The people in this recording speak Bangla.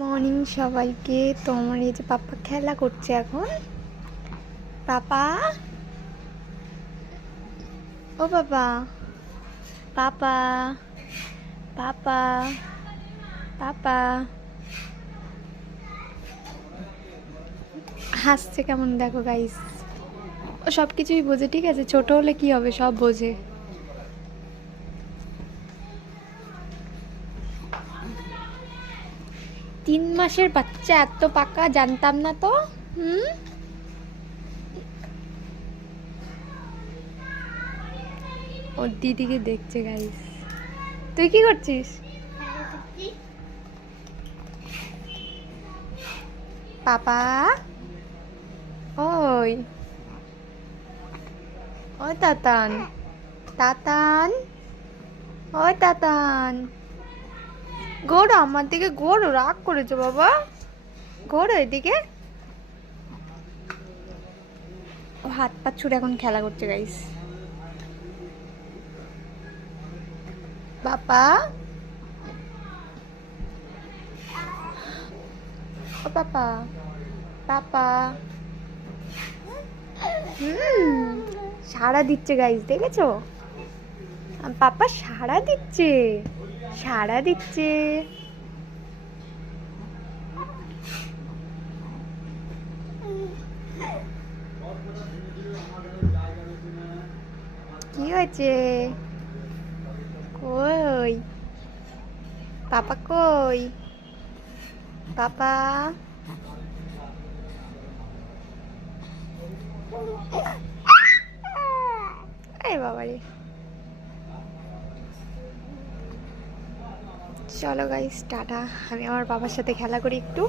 মর্নিং সবাইকে। তো আমার এই যে পাপা খেলা করছে এখন। পাপা, ও পাপা, পাপা, পাপা, পাপা হাসছে কেমন দেখো গাইস। ও সব কিছুই বোঝে, ঠিক আছে, ছোট হলে কি হবে, সব বোঝে। 3 মাসের বাচ্চা এত পাকা, জানতাম না তো। ওর দিদিকে দেখছে গাইস। তুই কি করছিস? পাপা, ওই ওই তাতান, তাতান, ওই তাতান, ঘোরো আমার দিকে, ঘোরো, রাগ করেছো বাবা, ঘোরো এদিকে। ও হাত পা ছুড়ে এখন খেলা করছে গাইস। পাপা, ও পাপা, পাপা, সাড়া দিচ্ছে গাইস, দেখেছো? পাপা সাড়া দিচ্ছে, সাড়া দিচ্ছে। কি হয়েছে? কই পাপা, কই পাপা? এই বাবারে। চলো গাইস টাটা, আমি আমার বাবার সাথে খেলা করি একটু।